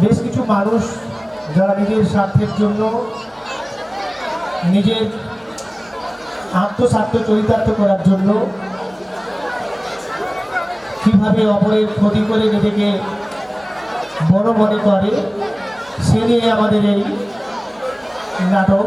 বেশ কিছু মানুষ যারা নিজের স্বার্থের জন্য নিজের আত্মস্বার্থ চরিতার্থ করার জন্য কীভাবে অপরের ক্ষতি করে নিজেকে বড় মনে করে, সে নিয়ে আমাদের এই নাটক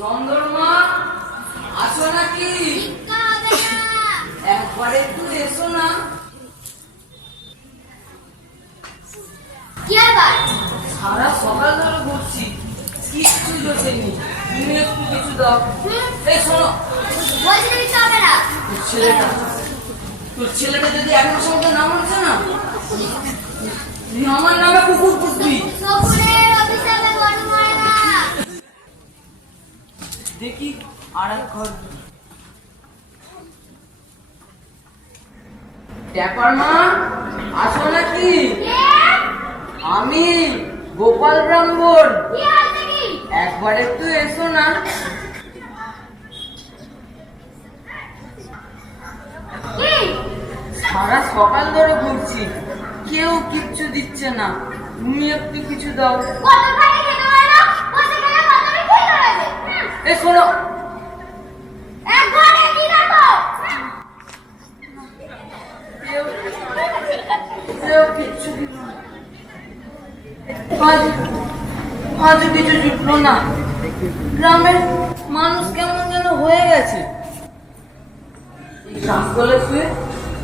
নন্দর মা আসো নাকি? একবার একটু এসো না। সারা সকাল ধরে ঘুরছি কিচ্ছু জোটেনি তুমি একটু কিছু দাও। এই শোনো। তোর ছেলেটা তোর ছেলেটা যদি এক মাসের মধ্যে নাম না তুই আমার নামে কুকুর পুষবি। দেখি আর এক ঘর ট্যাপার মা, আসো নাকি? আমি গোপাল ব্রাহ্মণ। একবার একটু এসো না। সারা সকাল ধরে ঘুরছি। কেউ কিচ্ছু দিচ্ছে না। তুমি একটু কিছু দাও। এ শোনো। আজ আজ কিছু জুটলো না। গ্রামের মানুষ কেমন যেন হয়ে গেছে। শ্বাসকলে শুয়ে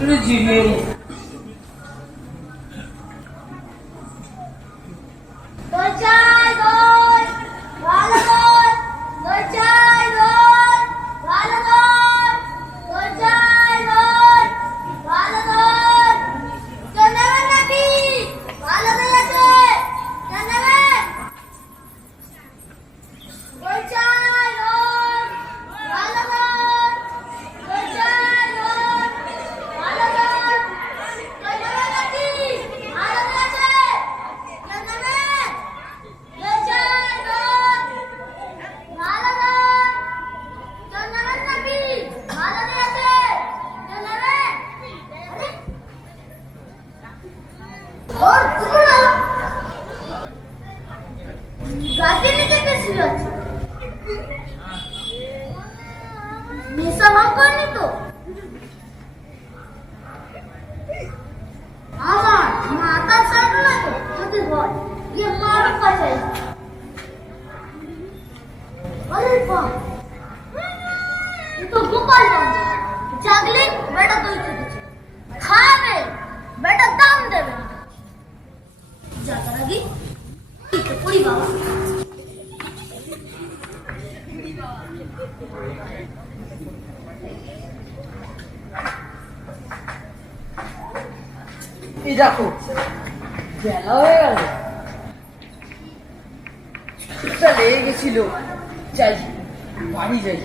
একটু জিরিয়ে নেশা ভাঙ করেনি তো আমার মাথা ছাড়লো না তো যদি বল গিয়ে মার কাছে আরে বাপ তো গোপাল বাবু জাগলে বেটা দই খেতেছে খাবে বেটা দাম দেবে না জাগার আগে পড়ি বাবা দেখো বেলা হয়ে গেল লেগে গেছিল যাই বাড়ি যাই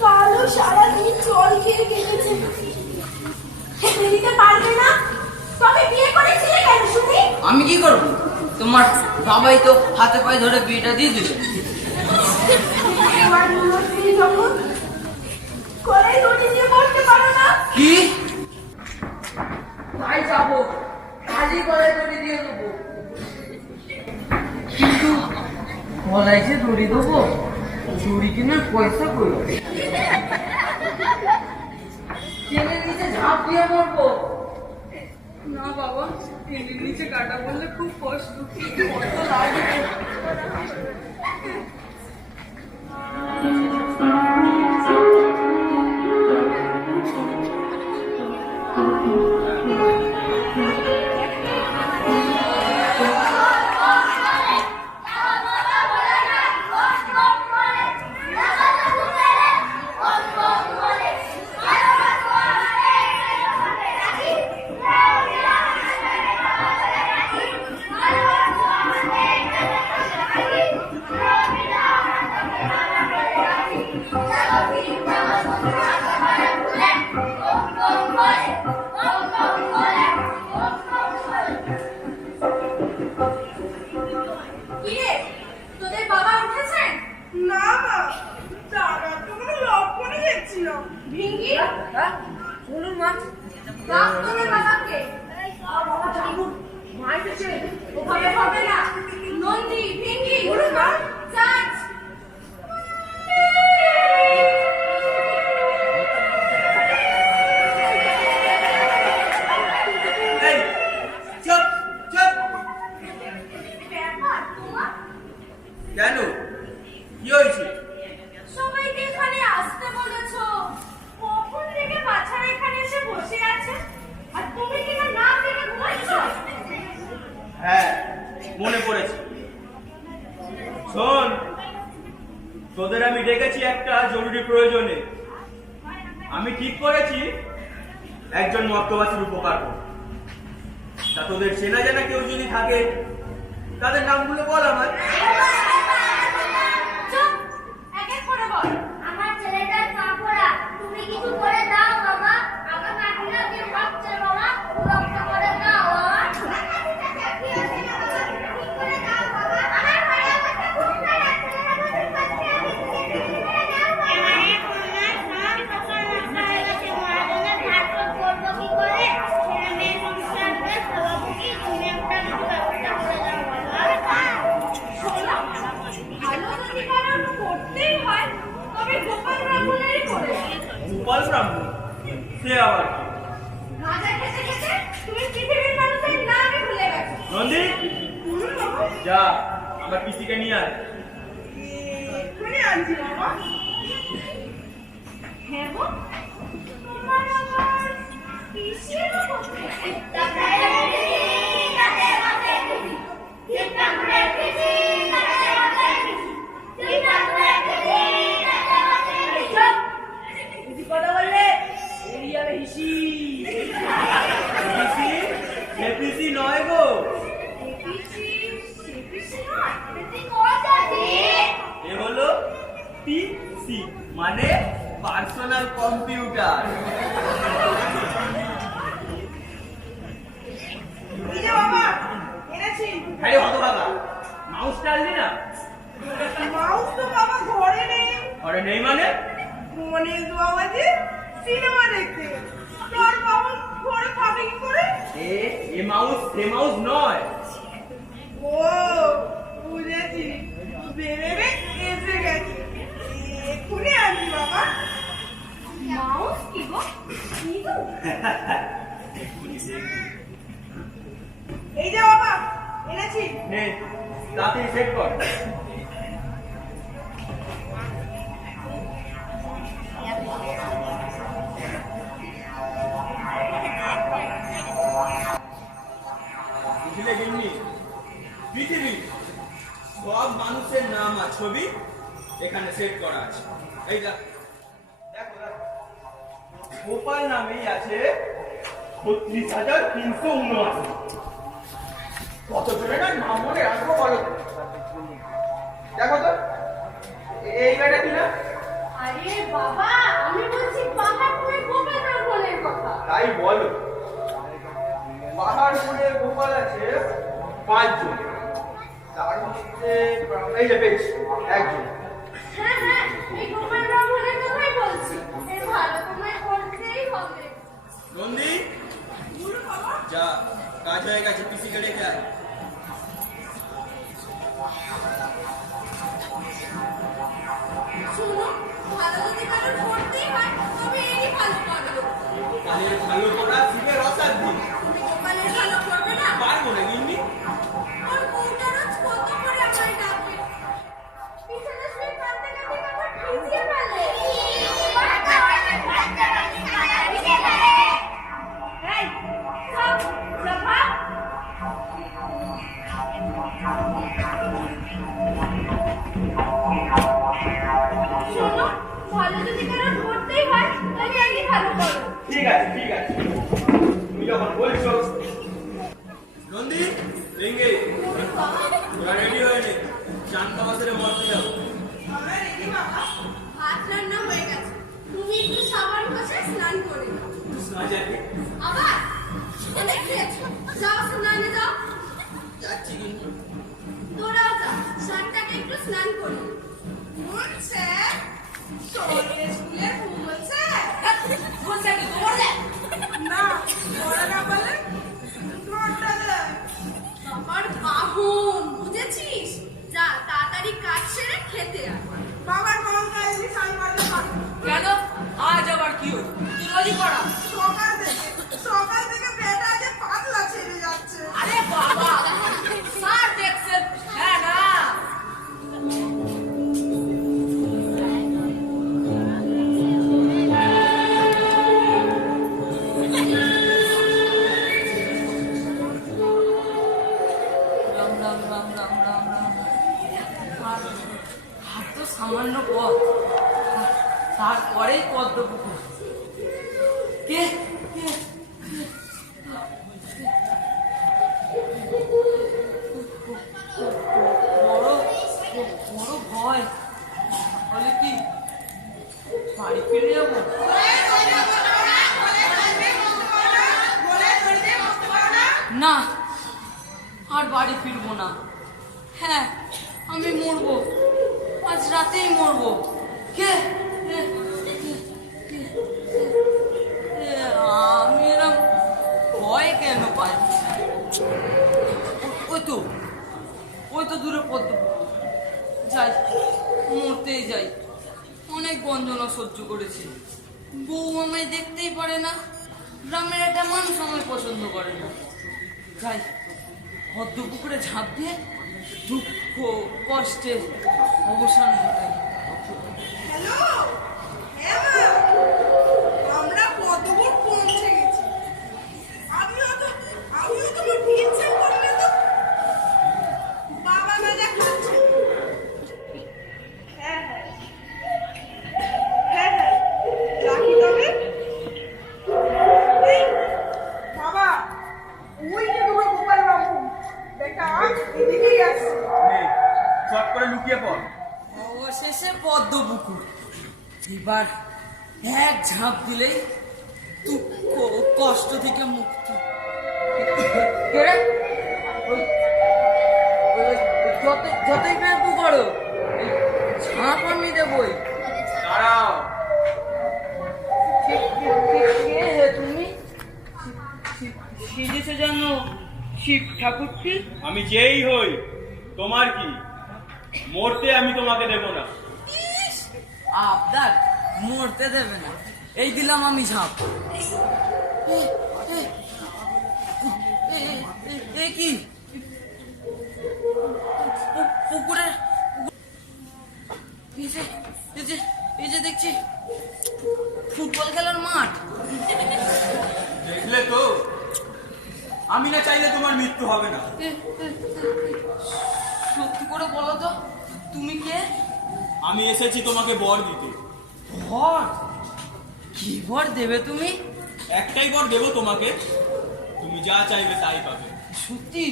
কালো সারাদিন জল খেয়ে কেটেছে। দিতে পারবে না? তবে বিয়ে করেছিলে কেন শুনি আমি কি করব? তোমার বাবাই তো হাতে পায়ে ধরে বিয়েটা দিয়ে দিল। তোমার মনে যখন করে রুটি দিয়ে বলতে পারো না। কি? তাই যাব। খালি করে রুটি দিয়ে দেবো। কিন্তু বলাইছে রুটি দেবো চুরি কিনার পয়সা করো নিচে ঝাঁপ দিয়ে মরবো না বাবা ট্রেনের নিচে কাটা বললে খুব কষ্ট লাগে। তোদের আমি ডেকেছি একটা জরুরি প্রয়োজনে। আমি ঠিক করেছি, একজন মর্তবাসীর উপকার করব। তা তোদের চেনা জানা কেউ যদি থাকে, তাদের নামগুলো বল আমার এই যে বাবা, এনেছি। নে, তাতে সেট কর। পৃথিবী, সব মানুষের নাম আর ছবি এখানে সেট করা আছে। এই দেখ গোপাল নামেই আছে বত্রিশ হাজার তিনশো উনআশি। কত না? নাম মনে রাখব বলো দেখো তো এই গাড়িটা কি না? আরে বাবা আমি বলছি পাহাড়পুরের গোপাল ব্রাহ্মণের কথা। তাই বলো। পাহাড়পুরে গোপাল আছে পাঁচজন। তার মধ্যে এই যে বেশ একজন। হ্যাঁ হ্যাঁ এই গোপাল ব্রাহ্মণের কথাই বলছি। ভালো নন্দী যা কাজ হয়ে গেছে পিসি কেটে যায় ভালো যদি কারোর করতেই হয় তবে এরই ভালো করো ভালো রেডি হয়ে নে চান তামাশে মরতে যাও ভাত রান্না হয়ে গেছে। তুমি একটু সাবান ঘষে স্নান করে নাও। যাবে আবার? অনেক খেয়েছো যাও স্নানে যাও। যাচ্ছি কিন্তু। তোরাও যা শাকটাকে একটু স্নান করে বলছে শরীরে কি? না বলে না বাবার বাহন বুঝেছিস? যা তাড়াতাড়ি কাজ সেরে খেতে আয়। বাবার মন কাজে সাই মারলে পারে কেন? আজ আবার কি হলো? তুই রোজই করা? সকাল থেকে সকাল থেকে পেটে যে পাতলা ছেড়ে যাচ্ছে। আরে বাবা! না, আর বাড়ি ফিরবো না। হ্যাঁ আমি মরবো। আজ রাতেই মরবো। কে? আমি এরম ভয় কেন পাই? ওই তো ওই তো দূরে পদ্ম যাই, মরতেই যাই। অনেক বঞ্জনা সহ্য করেছি। বউ আমায় দেখতেই পারে না। গ্রামের একটা মানুষ আমায় পছন্দ করে না। যাই ভদ্র পুকুরে ঝাঁপ দিয়ে দুঃখ কষ্টের অবসান ঘটাই। হ্যালো শিব ঠাকুরটি আমি যেই হই তোমার কি? মরতে আমি তোমাকে দেব না। আবদার মরতে দেবে না। এই দিলাম আমি ঝাঁপ কি? পুকুরে এই যে দেখছি ফুটবল খেলার মাঠ। দেখলে তো? আমি না চাইলে তোমার মৃত্যু হবে না। সত্যি করে বলো তো তুমি কে? আমি এসেছি তোমাকে বর দিতে। বর? কি বর দেবে তুমি? একটাই বর দেবো তোমাকে। তুমি যা চাইবে তাই পাবে। সত্যি?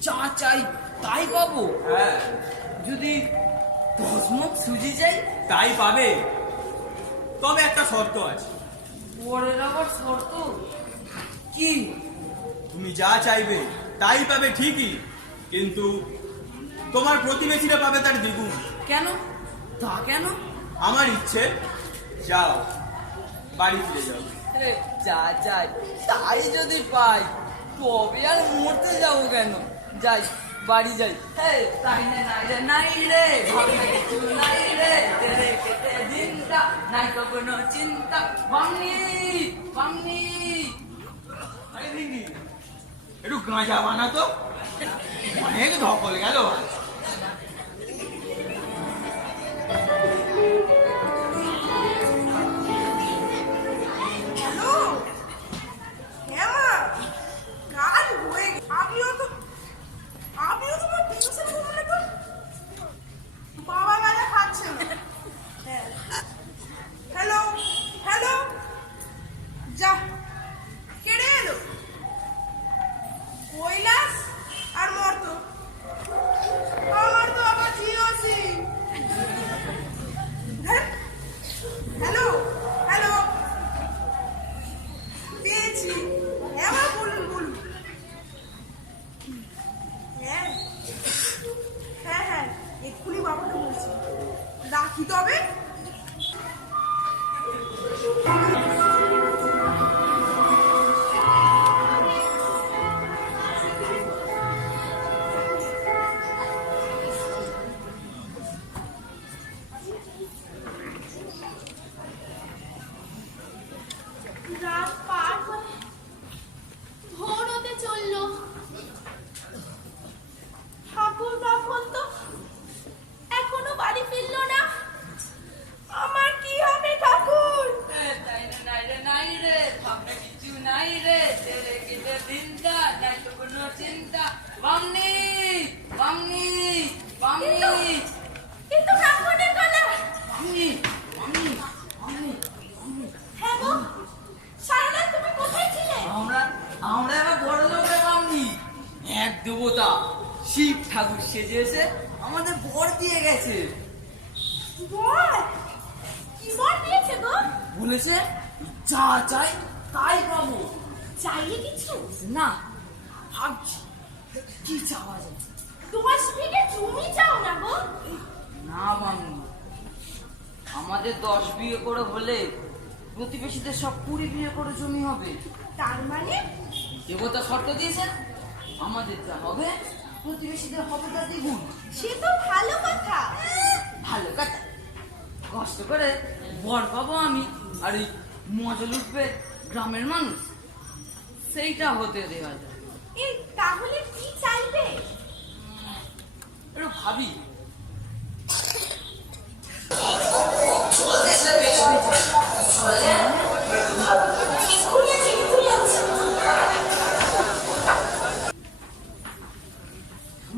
যা চাই তাই পাবো? হ্যাঁ। যদি দশ মুখ সুজি চাই তাই পাবে। তবে একটা শর্ত আছে। বরের আবার শর্ত? কি? তুমি যা চাইবে তাই পাবে ঠিকই কিন্তু তোমার প্রতিবেশীরা পাবে তার দ্বিগুণ। কেন? তা কেন? আমার ইচ্ছে যাও বাড়ি ফিরে যাও। যা যাই তাই যদি পাই তবে আর মরতে যাব কেন? যাই বাড়ি যাই। তাই না নাই রে নাই রে দিনটা নাই তো কোনো চিন্তা আরে দিদি, একটু গাঁজা বানাতো। অনেক ধকল গেল। grandpa বলেছে যা চাই তাই পাবো। চাইলে কিছু না। ভাবছি কি চাওয়া যায়? দশ বিঘে জমি চাও না গো। না বামনি আমাদের দশ বিয়ে করে হলে প্রতিবেশীদের সব কুড়ি বিয়ে করে জমি হবে। তার মানে? দেবতা শর্ত দিয়েছেন আমাদের যা হবে প্রতিবেশীদের হবে তার দ্বিগুণ। সে তো ভালো কথা। ভালো কথা। কষ্ট করে বর পাবো আমি আর এই মজা লুটবে গ্রামের মানুষ। সেইটা হতে দেওয়া যায়। তাহলে কি চাইবে? একটু ভাবি।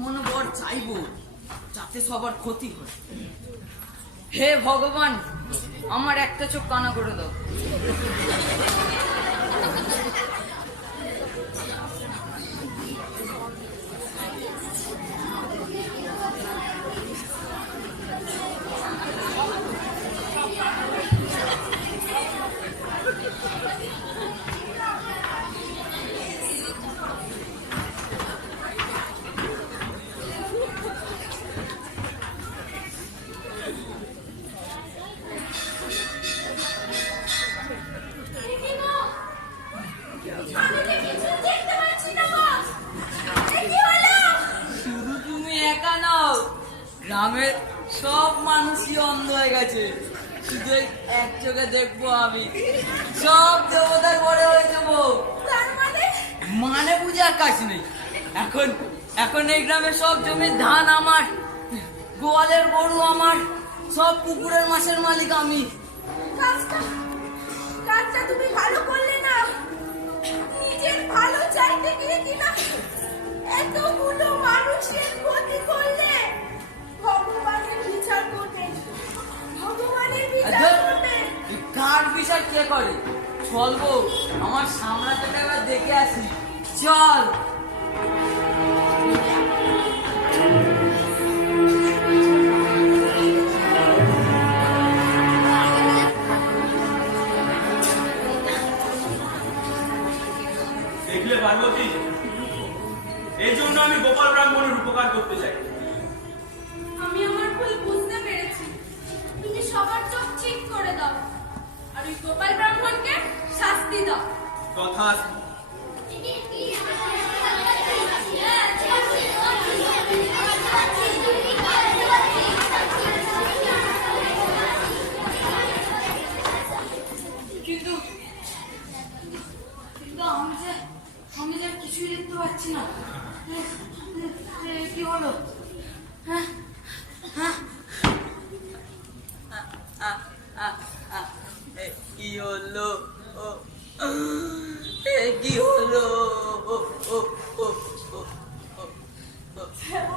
মনে বর চাইব যাতে সবার ক্ষতি হয়। হে ভগবান আমার একটা চোখ কানা করে দাও। সব পুকুরের মাছের মালিক আমি। কাজটা তুমি ভালো করলে না। নিজের ভালো চাইতে গিয়ে কিনা এতগুলো মানুষের ক্ষতি করলে? ভগবানের বিচার ভগবানের বিচার আচ্ছা, কার বিচার কে করে? চল আমার সামনে সামলাতে দেখে আসি। চল। গোপাল ব্রাহ্মণকে শাস্তি দাও কথা কিন্তু কিন্তু আমি যে আমি যে কিছুই দেখতে পাচ্ছি না কি হলো হ্যাঁ হ্যাঁ 啊啊。Uh, uh. Egiolo. Oh, oh. Egiolo. Oh, oh, oh, oh, oh, oh, oh